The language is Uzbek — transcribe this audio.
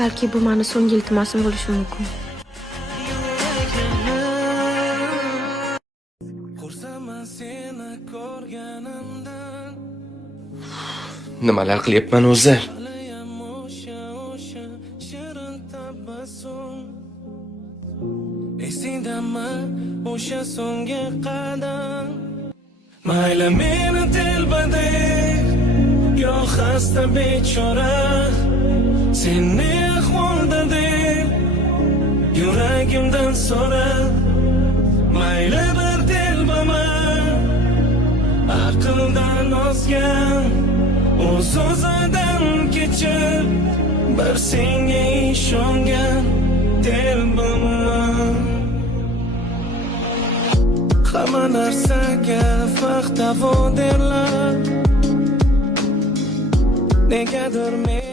Balki bu mani so'nggi iltimosim bo'lishi mumkin. Xursandman seni ko'rganimdan. Nimalar qilyapman o'zi? Alayam o'sha shirin tabassum. Esingdami o'sha so'nggi qadam? Mayli meni telbadek, yo xasta bechora. Seni ahvolda deb yuragimdan so'ra. Mayli bir telbama aqldan ozgan, o'z o'zidan kechib bir senga ishongan telbaman. Hamma narsaga vaqt davo derlar. Negadir men